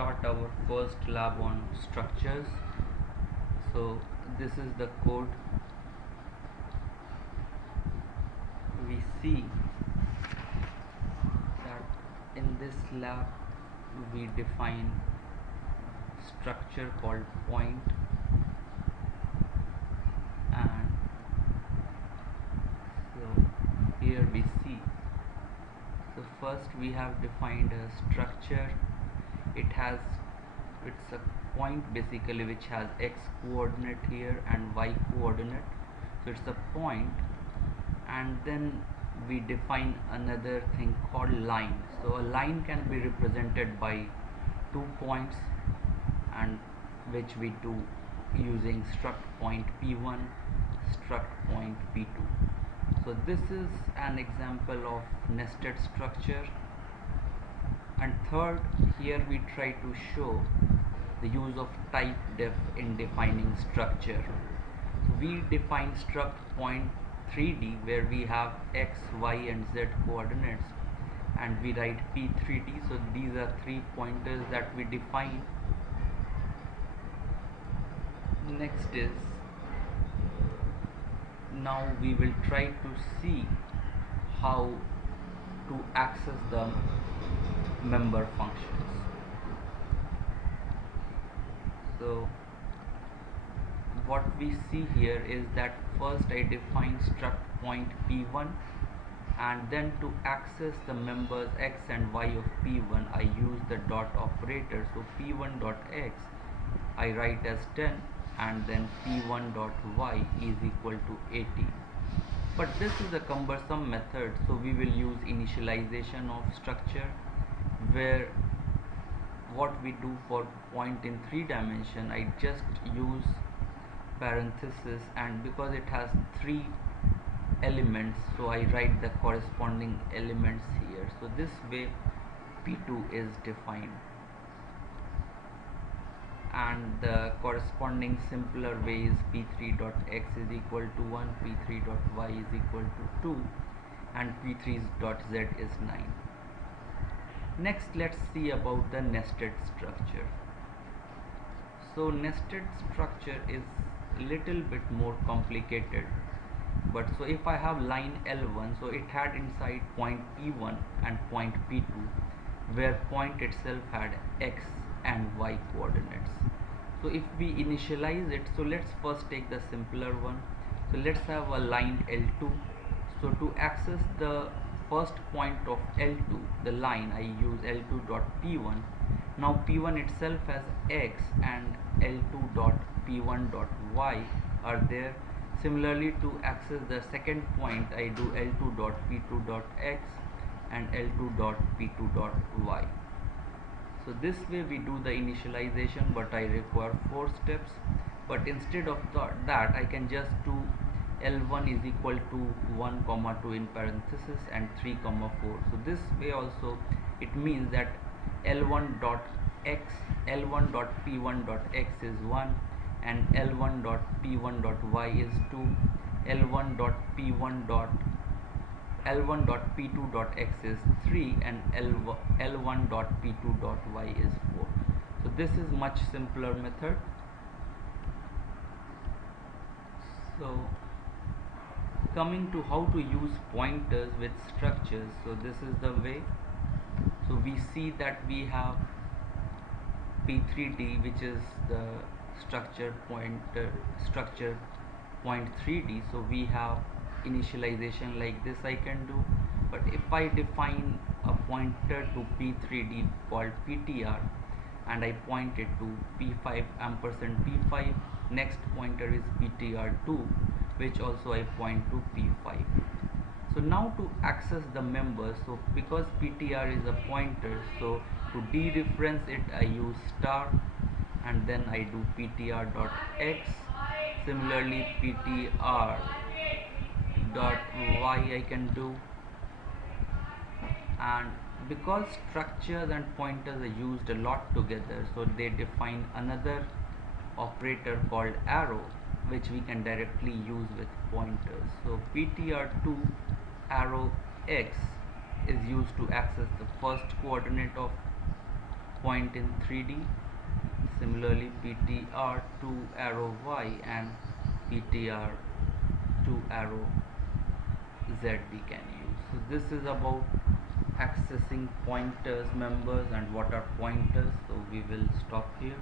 start our first lab on structures. So this is the code. We see that in this lab we define structure called point, and so here we see, so first we have defined a structure. It's a point basically which has x coordinate here and y coordinate, so it's a point. And then we define another thing called line. So a line can be represented by 2 points, and which we do using struct point p1, struct point p2. So this is an example of nested structure. And third, here we try to show the use of type def in defining structure. So we define struct point 3D where we have x, y and z coordinates, and we write p3d. So these are 3 pointers that we define. Next is, now we will try to see how to access the member functions. So what we see here is that first I define struct point p1, and then to access the members x and y of p1 I use the dot operator. So p1 dot x I write as 10, and then p1 dot y is equal to 80. But this is a cumbersome method, so we will use initialization of structure, where what we do for point in 3 dimension, I just use parenthesis, and because it has 3 elements, so I write the corresponding elements here. So this way p2 is defined, and the corresponding simpler way is p3 dot x is equal to 1, p3 dot y is equal to 2, and p3 dot z is 9. Next, let's see about the nested structure. So nested structure is a little bit more complicated, but so if I have line L1, so it had inside point P1 and point P2, where point itself had x and y coordinates. So if we initialize it, so let's first take the simpler one. So let's have a line L2. So to access the first point of L2, the line, I use L2 dot P1. Now P1 itself has x, and L2 dot P1 dot y are there. Similarly, to access the second point, I do L2 dot P2 dot x and L2 dot P2 dot y. So this way we do the initialization, but I require 4 steps. But instead of that, I can just do L1 is equal to 1 comma 2 in parenthesis and 3 comma 4. So this way also it means that L1 dot x, L1 dot P1 dot x is 1, and L1 dot P1 dot y is 2, L1 dot P1 dot L1 dot P2 dot x is 3, and L1 dot P2 dot y is 4. So this is much simpler method. So coming to how to use pointers with structures, so this is the way. So we see that we have P3D, which is the structure pointer, structure point 3D. So we have initialization like this I can do. But if I define a pointer to P3D called PTR, and I point it to P5 ampersand P5, next pointer is PTR2, which also I point to P5. So now to access the members, so because PTR is a pointer, so to dereference it I use star, and then I do PTR dot x. Similarly PTR dot y I can do. And because structures and pointers are used a lot together, so they define another operator called arrow, which we can directly use with pointers. So PTR2 arrow x is used to access the first coordinate of point in 3D. Similarly, PTR 2 arrow Y and PTR 2 arrow Z we can use. So this is about accessing pointers members and what are pointers. So we will stop here.